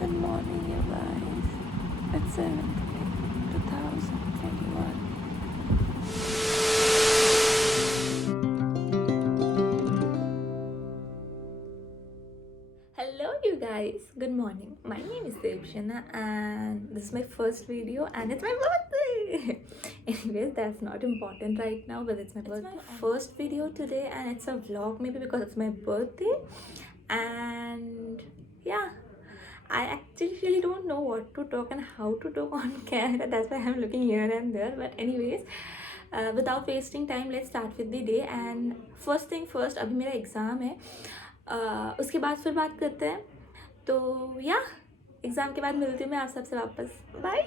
Good morning, you guys. It's 7th May 2021. Hello, you guys. Good morning. My name is Devshana, and this is my first video, and it's my birthday. Anyways, that's not important right now, but it's my first video today, and it's a vlog maybe because it's my birthday. And yeah, I actually really don't know what to talk and how to talk on camera. That's why I'm looking here and there. But anyways, without wasting time, let's start with the day. And first thing first, अभी मेरा exam है. उसके बाद फिर बात करते हैं. तो या एग्ज़ाम के बाद मिलती हूँ मैं आप सबसे वापस. Bye.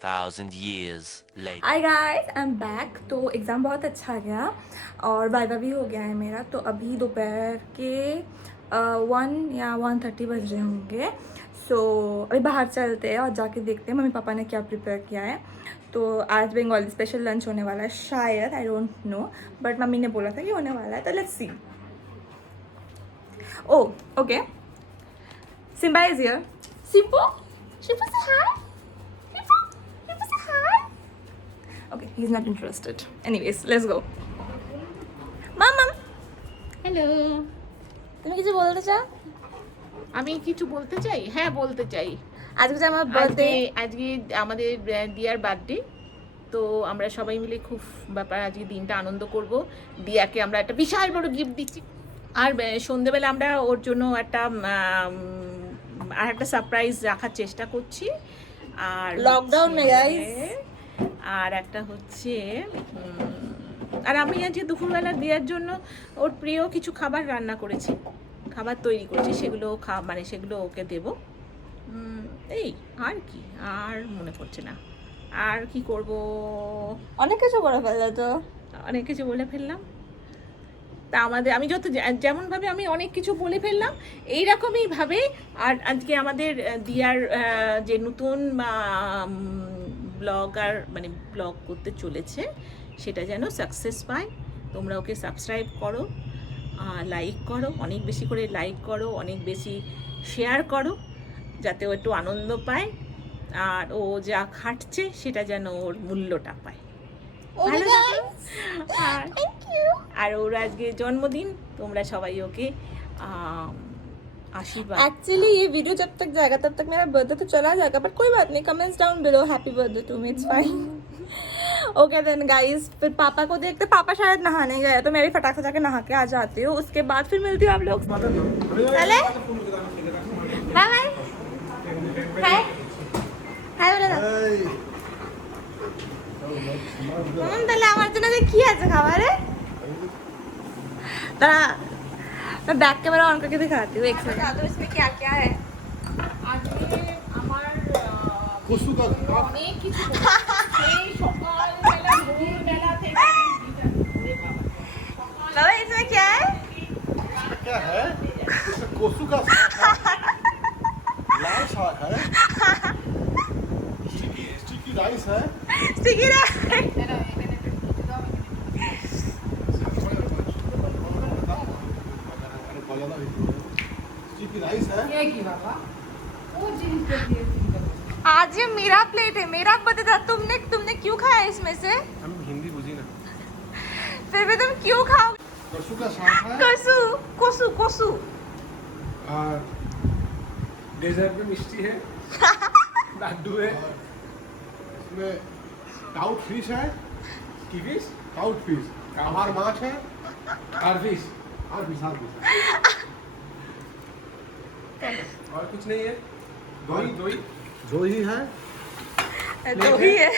2,000 years later. Hi guys, I am back. तो एग्ज़ाम बहुत अच्छा गया और वाइवा भी हो गया है मेरा. तो अभी दोपहर के 1 या 1:30 बज रहे होंगे. सो अभी बाहर चलते हैं और जाके देखते हैं मम्मी पापा ने क्या प्रिपेयर किया है. तो आज बंगाली स्पेशल लंच होने वाला है शायद, I don't know, but mummy ने बोला था कि होने वाला है. तो let's see. Oh okay, Simba is here. Simbo, Simbo से hi. Okay, he's not interested. Anyways, let's go. Mom. Hello, তুমি কিছু বলতে চাও? আমি কিছু বলতে চাই? হ্যাঁ, বলতে চাই। আজকে আমার বার্থডে. আজকে আমাদের দিয়ার বার্থডে। তো আমরা সবাই মিলে খুব ব্যাপার আজকে দিনটা আনন্দ করব। দিয়াকে আমরা একটা বিশাল বড় গিফট দিচ্ছি। আর সন্ধ্যেবেলা আমরা ওর জন্য আর একটা সারপ্রাইজ রাখার চেষ্টা করছি। আর লকডাউন মে গাইস। আর একটা হচ্ছে আর আমি আজকে দুপুরবেলা দেওয়ার জন্য ওর প্রিয় কিছু খাবার রান্না করেছি, খাবার তৈরি করেছি, সেগুলো সেগুলো ওকে দেব। এই আর কি, আর মনে পড়ছে না আর কি করব। অনেক কিছু করে ফেললে তো। অনেক কিছু বলে ফেললাম। তা আমি যেমনভাবে আমি অনেক কিছু বলে ফেললাম, এইরকমইভাবে আর আজকে আমাদের দিয়ার যে নতুন ব্লগ করতে চলেছে সেটা যেন সাকসেস পায়। তোমরা ওকে সাবস্ক্রাইব করো, লাইক করো, অনেক বেশি করে লাইক করো, অনেক বেশি শেয়ার করো, যাতে ও একটু আনন্দ পায় আর ও যা খাটছে সেটা যেন ওর মূল্যটা পায়। আর ওর আজকে জন্মদিন, তোমরা সবাই ওকে आशीर्वाद. एक्चुअली ये वीडियो जब तक जाएगा तब तक मेरा बर्थडे तो चला जाएगा, बट कोई बात नहीं. Comments down below happy birthday to me, it's fine. Okay then guys, फिर पापा को देखते. पापा शायद नहाने गए तो मैं भी फटाक से जाके नहा के आ जाती हूँ. उसके बाद फिर मिलती हूँ आप लोग. चले बाय बाय. हाय हाय बोले না. তাহলে আমার জন্য কি আছে খাবারে? তারা मैं बैक कैमरा ऑन करके दिखाती हूँ. एक सेकंड. तो इसमें क्या क्या है? আজকে আমার কসু का অনেক কিছু সেই সকালবেলা ভোরবেলা থেকে बाबा इसमें क्या है? क्या है? इसमें कोसू का साग है, लाल साग है, स्टिकी राइस है, स्टिकी राइस. स्टिकी राइस है। ये की बाबा वो जिन के लिए आज ये मेरा प्लेट है, मेरा बर्थडे था. तुमने क्यों खाया इसमें से? हम हिंदी बुझी ना। फिर भी तुम क्यों खाओगे? कोसू का साग है कोसू कोसू कोसू. और डेजर्ट में मिष्टी है, लड्डू है, इसमें टाउट फिश है, की फिश, टाउट फिश, हमार माछ है और फिश, और विशाल फिश है। और कुछ नहीं है। दही दही जो ही है जो भी है.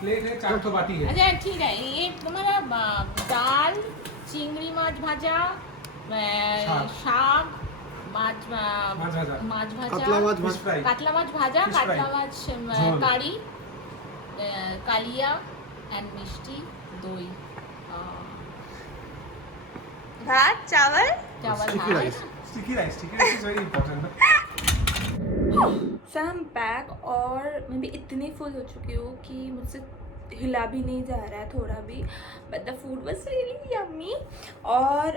प्लेट है, 4 तो बाटी है। আচ্ছা ঠিক আছে। এই তোমার ডাল, চিংড়ি মাছ ভাজা, শাক, মাছ ভাজা, কাতলা মাছ Fish fry, কাতলা মাছ ভাজা, Fish fry, কাতলা মাছ ঝোল। কারি, কালিয়া এন্ড মিষ্টি, দই, भात चावल. চাवল स्टिकी ভাত। Rice. Sticky rice is very important. So I am back और मैं भी इतनी फुल हो चुकी हूँ कि मुझसे हिला भी नहीं जा रहा है थोड़ा भी, but the food was really yummy. और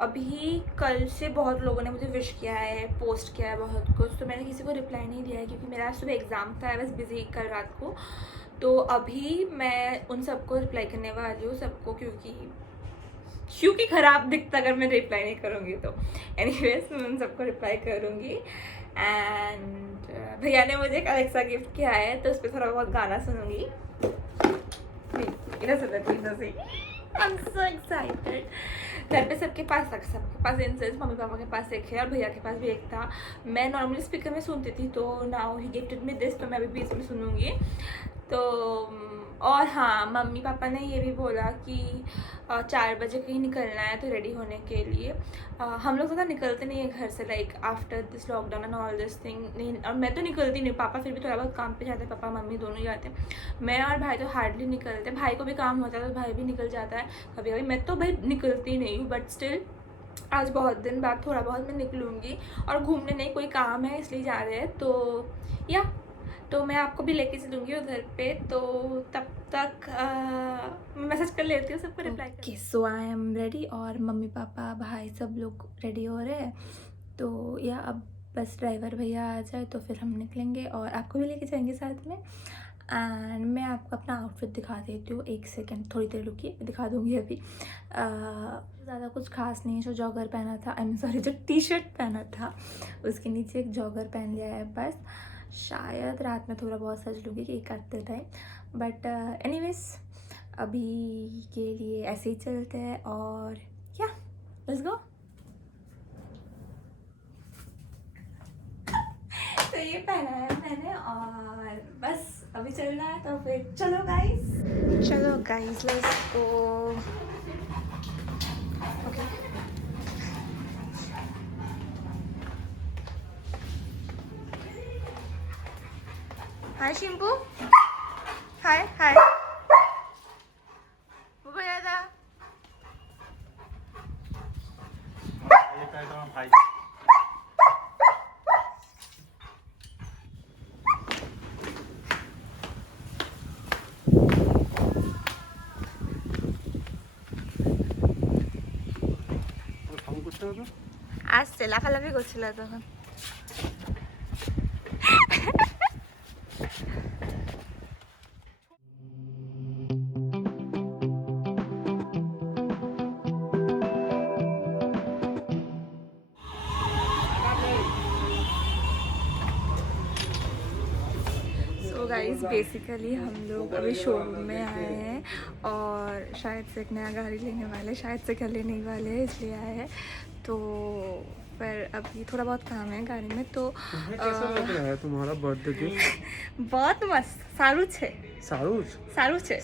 अभी कल से बहुत लोगों ने मुझे विश किया है, पोस्ट किया है बहुत कुछ, तो मैंने किसी को रिप्लाई नहीं दिया है क्योंकि मेरा सुबह एग्ज़ाम था, आई वॉज बिजी कल रात को। तो अभी मैं उन सबको रिप्लाई करने वाली हूँ, सबको, क्योंकि ख़राब दिखता अगर मैं रिप्लाई नहीं करूँगी तो। एनीवेज मैं उन सबको रिप्लाई करूँगी। एंड भैया ने मुझे एक अलेक्सा गिफ्ट किया है, तो उस पर थोड़ा बहुत गाना सुनूंगी। इधर से आई एम सो एक्साइटेड। घर पे सबके पास इंसेंस, मम्मी पापा के पास एक है और भैया के पास भी एक था। मैं नॉर्मली स्पीकर में सुनती थी, तो now he gifted me this, तो मैं अभी बीच में सुनूंगी। तो और हाँ, मम्मी पापा ने ये भी बोला कि 4 बजे कहीं निकलना है, तो रेडी होने के लिए। हम लोग ज़्यादा निकलते नहीं है घर से, like after this lockdown and all this thing नहीं। और मैं तो निकलती नहीं, पापा फिर भी थोड़ा बहुत काम पे जाते हैं, पापा मम्मी दोनों ही जाते हैं। मैं और भाई तो हार्डली निकलते, भाई को भी काम होता है तो भाई भी निकल जाता है कभी कभी। मैं तो भाई निकलती नहीं हूँ, बट स्टिल आज बहुत दिन बाद थोड़ा बहुत मैं निकलूँगी। और घूमने नहीं, कोई काम है इसलिए जा रहे हैं, तो या तो मैं आपको भी लेके चलूँगी उधर पे। तो तब तक मैसेज कर लेती हूँ सबको रिप्लाई करके। सो आई एम रेडी और मम्मी पापा भाई सब लोग रेडी हो रहे हैं। तो या अब बस ड्राइवर भैया आ जाए तो फिर हम निकलेंगे और आपको भी लेके जाएंगे साथ में। एंड मैं आपको अपना आउटफिट दिखा देती हूँ, एक सेकेंड, थोड़ी देर रुकिए, दिखा दूँगी अभी। ज़्यादा कुछ खास नहीं है। जो जॉगर पहना था, आई मीन सॉरी, जो टी शर्ट पहना था उसके नीचे एक जॉगर पहन लिया है बस। शायद रात में थोड़ा बहुत सज लूँगी केक काटते टाइम, बट एनीवेज अभी के लिए ऐसे ही चलते हैं। और या लेट्स गो। तो ये पहना है मैंने और बस अभी चलना है, तो फिर चलो गाइस लेट्स गो। ओके, हाय शिम्पू, हाय हाय भैया दा, ये कहता हूँ भाई। আসছে লাফালাফি করছিল তখন। गाइस बेसिकली हम लोग अभी शोरूम में आए हैं और शायद से एक नया गाड़ी लेने वाले, शायद से क्या लेने वाले हैं, इसलिए आए हैं। तो पर अभी थोड़ा बहुत काम है गाड़ी में। तो कैसा लग रहा है तुम्हारा बर्थडे गिफ्ट? बहुत मस्त, सारू छे, सारू छे,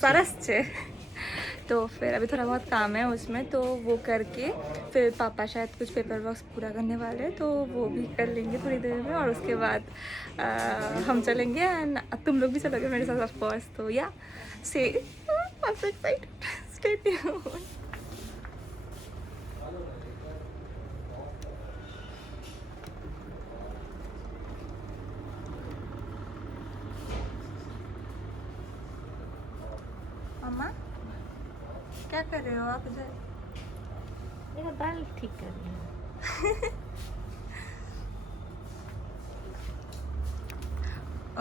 सरस छे। तो फिर अभी थोड़ा बहुत काम है उसमें, तो वो करके फिर पापा शायद कुछ पेपर वर्क पूरा करने वाले हैं, तो वो भी कर लेंगे थोड़ी देर में। और उसके बाद हम चलेंगे एंड तुम लोग भी चलोगे मेरे साथ ऑफ कोर्स। तो या से I'm so excited. Stay tuned. मामा क्या कर रहे हो आप इधर? मेरा बाल ठीक कर रही हूँ।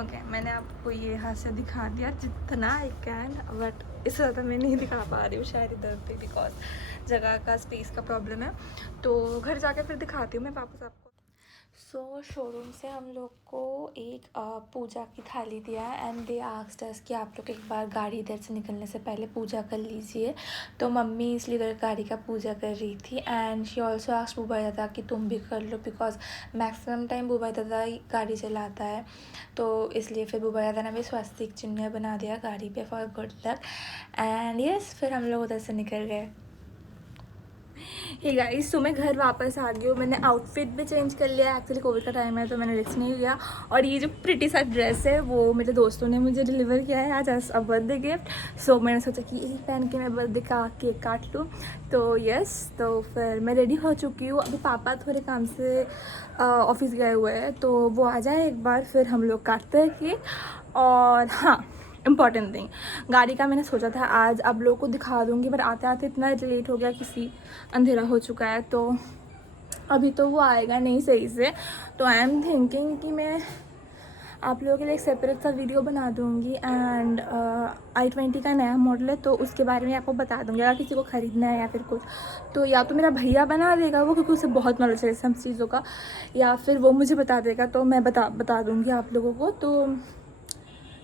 ओके, मैंने आपको ये हाथ से दिखा दिया जितना आई कैन, बट इससे ज़्यादा मैं नहीं दिखा पा रही हूँ शायद इधर पे, बिकॉज जगह का स्पेस का प्रॉब्लम है। तो घर जाके फिर दिखाती हूँ मैं वापस आपको। सो शोरूम से हम लोग को एक पूजा की थाली दिया है एंड दे आस्क्ड अस कि आप लोग एक बार गाड़ी इधर से निकलने से पहले पूजा कर लीजिए। तो मम्मी इसलिए इधर गाड़ी का पूजा कर रही थी एंड शी ऑल्सो आस्क्ड बुबाई दादा कि तुम भी कर लो, बिकॉज मैक्सिमम टाइम बुबाई दादा ही गाड़ी चलाता है। तो इसलिए फिर बुबाई दादा ने भी स्वास्तिक चिन्ह बना दिया गाड़ी पे for good luck. And yes, फिर हम लोग उधर से निकल गए। हे गाइस, तो मैं घर वापस आ गई हूँ। मैंने आउटफिट भी चेंज कर लिया, एक्चुअली कोविड का टाइम है तो मैंने रिस्क नहीं लिया। और ये जो प्रिटी सा ड्रेस है वो मेरे दोस्तों ने मुझे डिलीवर किया है आज एज अ बर्थडे गिफ्ट। सो मैंने सोचा कि यही पहन के मैं बर्थडे का केक काट लूँ। तो यस, तो फिर मैं रेडी हो चुकी हूँ। अभी पापा थोड़े काम से ऑफिस गए हुए हैं, तो वो आ जाए एक बार फिर हम लोग काटते हैं केक। और हाँ, इम्पॉर्टेंट थिंग, गाड़ी का मैंने सोचा था आज आप लोगों को दिखा दूँगी, पर आते आते इतना लेट हो गया, किसी अंधेरा हो चुका है, तो अभी तो वो आएगा नहीं सही से। तो आई एम थिंकिंग कि मैं आप लोगों के लिए एक सेपरेट सा वीडियो बना दूँगी। एंड i20 का नया मॉडल है, तो उसके बारे में आपको बता दूँगी। अगर किसी को ख़रीदना है या फिर कुछ, तो या तो मेरा भैया बना देगा वो, क्योंकि उसे बहुत नॉलेज है सब चीज़ों का, या फिर वो मुझे बता देगा, तो मैं बता दूँगी आप लोगों को। तो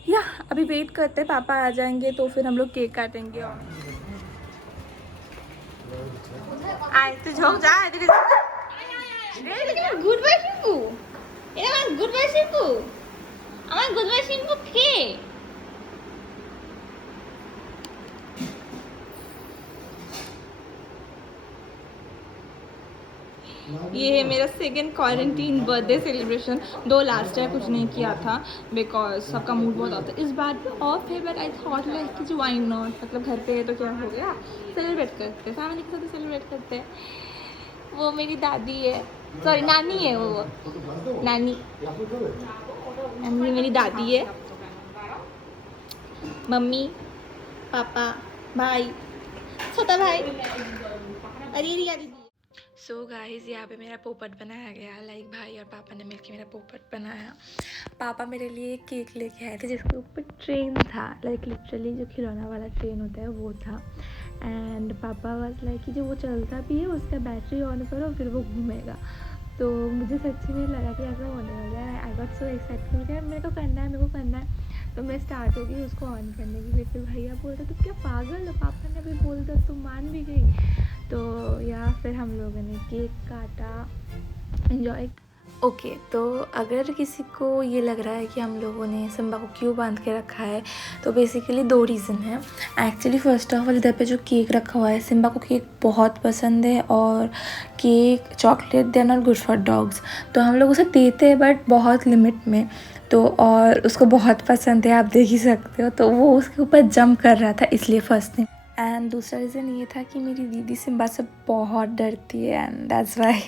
या अभी वेट करते हैं, पापा आ जाएंगे तो फिर हम लोग केक काटेंगे। और आए तो झोंक जा, গুড বাই শিম্পু, এটা আমার গুড বাই শিম্পু, আমার গুড বাই শিম্পু কে? ये है मेरा सेकेंड क्वारंटीन बर्थडे सेलिब्रेशन। दो लास्ट टाइम कुछ नहीं किया था बिकॉज सबका मूड बहुत आता है। इस बार भी ऑफ है, बट आई थॉट लाइक कि जो वाई नॉट, मतलब घर पे है तो क्या हो गया, सेलिब्रेट करते, फैमिली के साथ सेलिब्रेट करते हैं। वो मेरी दादी है, सॉरी नानी है, वो नानी मेरी दादी है, मम्मी पापा भाई, छोटा भाई, अरे दीदी। सो गाइस, यहाँ पे मेरा पोपट बनाया गया, लाइक भाई और पापा ने मिलकर मेरा पोपट बनाया। पापा मेरे लिए एक केक लेके आए थे जिसके ऊपर ट्रेन था, लाइक लिटरली जो खिलौना वाला ट्रेन होता है वो था। एंड पापा वाज लाइक कि जो वो चलता भी है उसका बैटरी ऑन करो फिर वो घूमेगा। तो मुझे सच्ची में लगा कि ऐसा होने वाला है। आई गॉट सो एक्साइटेड, मेरे को करना है। तो मैं स्टार्ट हो गई उसको ऑन करने के लिए। फिर भैया बोलते तुम क्या पागल हो, पापा ने अभी बोल दिया, तुम मान भी गई। तो या फिर हम लोगों ने केक काटा, एंजॉय। ओके, तो अगर किसी को ये लग रहा है कि हम लोगों ने सिम्बा को क्यों बांध के रखा है, तो बेसिकली 2 रीज़न है। एक्चुअली फर्स्ट ऑफ ऑल, इधर पे जो केक रखा हुआ है, सिम्बा को केक बहुत पसंद है, और cake chocolate they are not good for dogs, तो हम लोग उसे देते हैं बट बहुत लिमिट में। तो और उसको बहुत पसंद है, आप देख ही सकते हो। तो वो उसके ऊपर जंप कर रहा था, इसलिए फर्स्ट थिंग। एंड दूसरा रीज़न ये था कि मेरी दीदी सिम्बा से बहुत डरती है, एंड दैट्स वाई।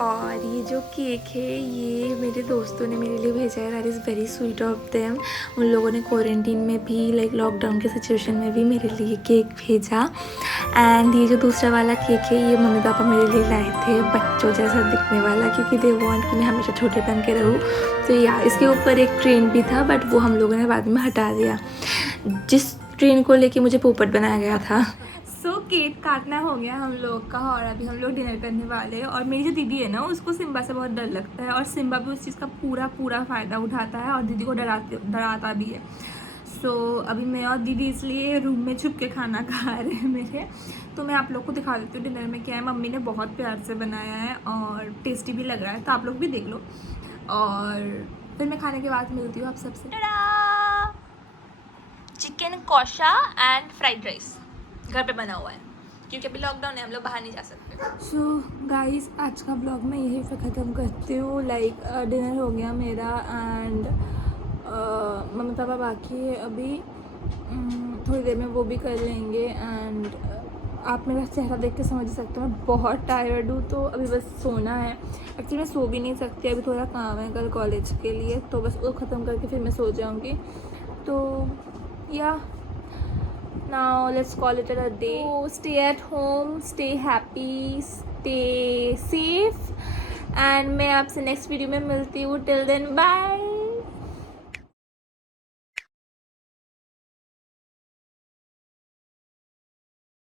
और ये जो केक है ये मेरे दोस्तों ने मेरे लिए भेजा है, that is very sweet of them. उन लोगों ने क्वारंटीन में भी, लाइक लॉकडाउन के सिचुएशन में भी मेरे लिए केक भेजा। एंड ये जो दूसरा वाला केक है ये मम्मी पापा मेरे लिए लाए थे, बच्चों जैसा दिखने वाला, क्योंकि दे वांट कि मैं हमेशा छोटे बन के रहूँ। तो या इसके ऊपर एक ट्रेन भी था, बट वो हम लोगों ने बाद में हटा दिया, जिस ट्रेन को लेके मुझे पोपट बनाया गया था। सो केक काटना हो गया हम लोग का, और अभी हम लोग डिनर करने वाले हैं। और मेरी जो दीदी है ना, उसको सिम्बा से बहुत डर लगता है, और सिम्बा भी उस चीज़ का पूरा फ़ायदा उठाता है और दीदी को डराता भी है। सो अभी मैं और दीदी इसलिए रूम में छुप के खाना खा रहे हैं मेरे। तो मैं आप लोग को दिखा देती हूँ डिनर में क्या है। मम्मी ने बहुत प्यार से बनाया है और टेस्टी भी लग रहा है, तो आप लोग भी देख लो। और फिर मैं खाने के बाद मिलती हूँ आप सबसे। चिकन कौशा एंड फ्राइड राइस घर पे बना हुआ है, क्योंकि अभी लॉकडाउन है, हम लोग बाहर नहीं जा सकते। सो गाइस, आज का ब्लॉग मैं यहीं पे ख़त्म करती हूँ। लाइक डिनर हो गया मेरा, एंड मम्मी पापा बाकी है अभी, थोड़ी देर में वो भी कर लेंगे। एंड आप मेरा चेहरा देख के समझ सकते हो मैं बहुत टायर्ड हूँ, तो अभी बस सोना है। एक्चुअली मैं सो भी नहीं सकती, अभी थोड़ा काम है कल कॉलेज के लिए, तो बस वो ख़त्म करके फिर मैं सो जाऊँगी। तो या now let's call it a day. So stay at home, stay happy, stay safe, and मैं आपसे नेक्स्ट वीडियो में मिलती हूँ। Till then, bye.